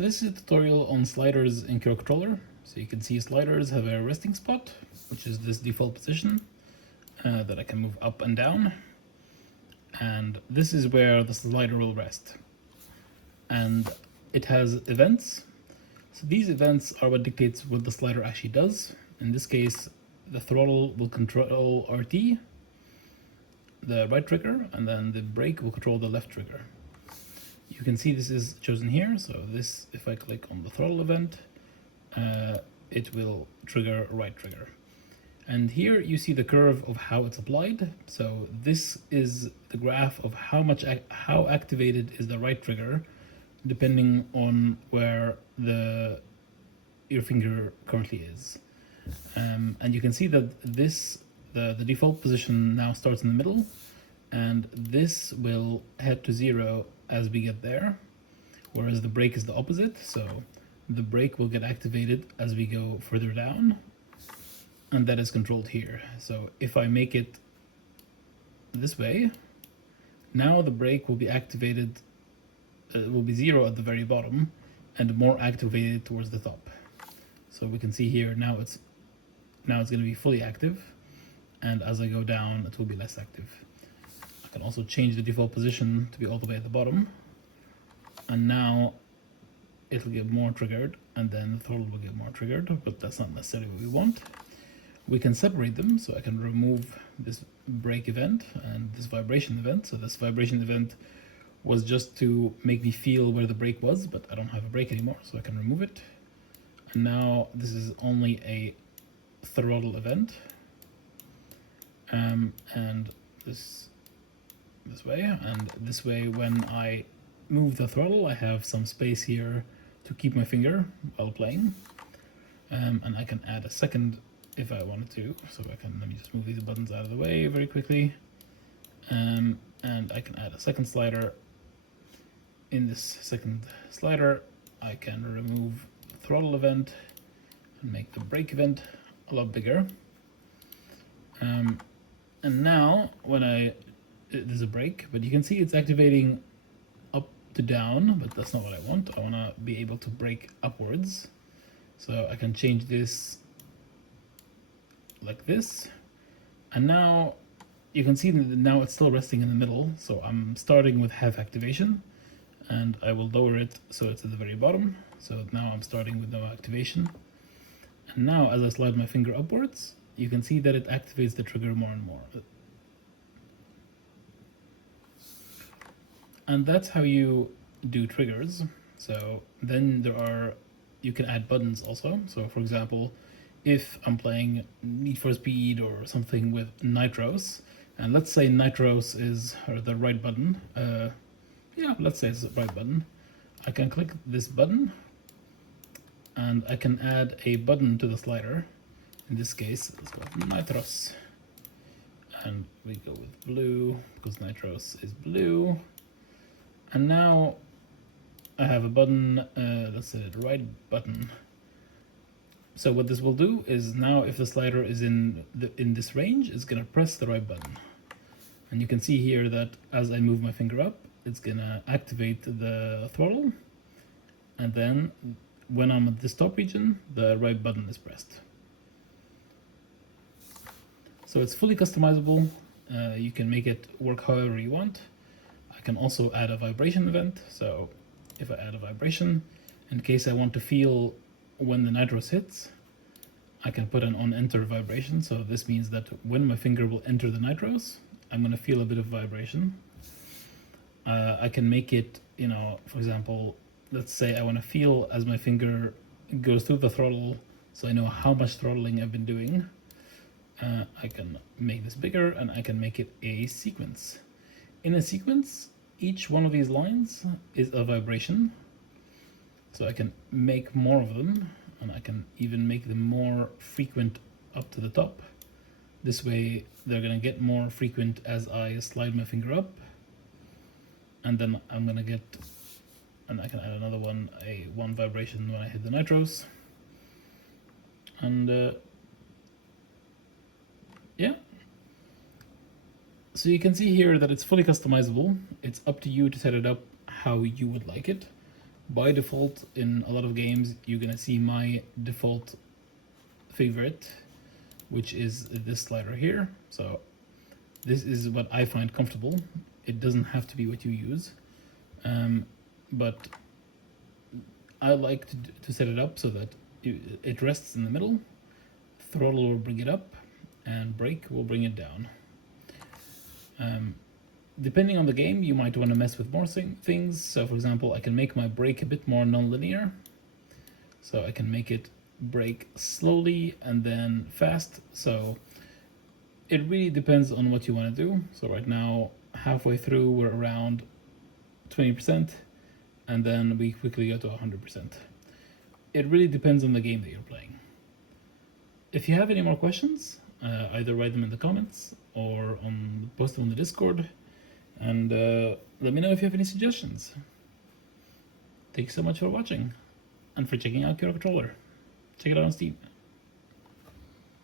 This is a tutorial on sliders in Cure Controller. So you can see sliders have a resting spot, which is this default position that I can move up and down. And this is where the slider will rest. And it has events. So these events are what dictates what the slider actually does. In this case, the throttle will control RT, the right trigger, and then the brake will control the left trigger. You can see this is chosen here. So this, if I click on the throttle event, it will trigger right trigger. And here you see the curve of how it's applied. So this is the graph of how activated is the right trigger, depending on where your finger currently is. And you can see that the default position now starts in the middle, and this will head to 0 as we get there, whereas the brake is the opposite. So the brake will get activated as we go further down, and that is controlled here. So if I make it this way, now the brake will be activated, will be 0 at the very bottom and more activated towards the top. So we can see here now it's going to be fully active, and as I go down it will be less active. I can also change the default position to be all the way at the bottom, and now it'll get more triggered, and then the throttle will get more triggered, but that's not necessarily what we want. We can separate them, so I can remove this brake event and this vibration event. So this vibration event was just to make me feel where the brake was, but I don't have a brake anymore, so I can remove it. And now this is only a throttle event, and this way, and this way when I move the throttle I have some space here to keep my finger while playing, and I can add a second if I wanted to. So let me just move these buttons out of the way very quickly, and I can add a second slider. In this second slider I can remove the throttle event and make the brake event a lot bigger, and now when there's a brake, but you can see it's activating up to down, but that's not what I want. I want to be able to brake upwards, so I can change this like this, and now you can see that now it's still resting in the middle. So I'm starting with half activation, and I will lower it so it's at the very bottom. So now I'm starting with no activation, and now as I slide my finger upwards you can see that it activates the trigger more and more. And that's how you do triggers. So then you can add buttons also. So for example, if I'm playing Need for Speed or something with nitros, and let's say nitros is the right button, yeah, let's say it's the right button, I can click this button and I can add a button to the slider. In this case, let's go with nitros, and we go with blue because nitros is blue. And now I have a button, let's say the right button. So what this will do is now if the slider is in this range, it's gonna press the right button. And you can see here that as I move my finger up, it's gonna activate the throttle. And then when I'm at this top region, the right button is pressed. So it's fully customizable. You can make it work however you want. I can also add a vibration event. So if I add a vibration, in case I want to feel when the nitros hits, I can put an on enter vibration. So this means that when my finger will enter the nitros, I'm going to feel a bit of vibration. I can make it, for example, let's say I want to feel as my finger goes through the throttle, so I know how much throttling I've been doing. I can make this bigger, and I can make it a sequence. In a sequence, each one of these lines is a vibration, so I can make more of them, and I can even make them more frequent up to the top. This way they're going to get more frequent as I slide my finger up, and then I'm going to get, and I can add another one, one vibration when I hit the nitros. And yeah. So you can see here that it's fully customizable. It's up to you to set it up how you would like it. By default, in a lot of games, you're gonna see my default favorite, which is this slider here. So this is what I find comfortable. It doesn't have to be what you use, but I like to set it up so that it rests in the middle. Throttle will bring it up, and brake will bring it down. Depending on the game, you might want to mess with more things. So for example, I can make my brake a bit more non-linear. So I can make it brake slowly and then fast. So it really depends on what you want to do. So right now, halfway through, we're around 20%, and then we quickly go to 100%. It really depends on the game that you're playing. If you have any more questions, either write them in the comments or post them on the Discord, and let me know if you have any suggestions. Thank you so much for watching and for checking out your controller. Check it out on Steam.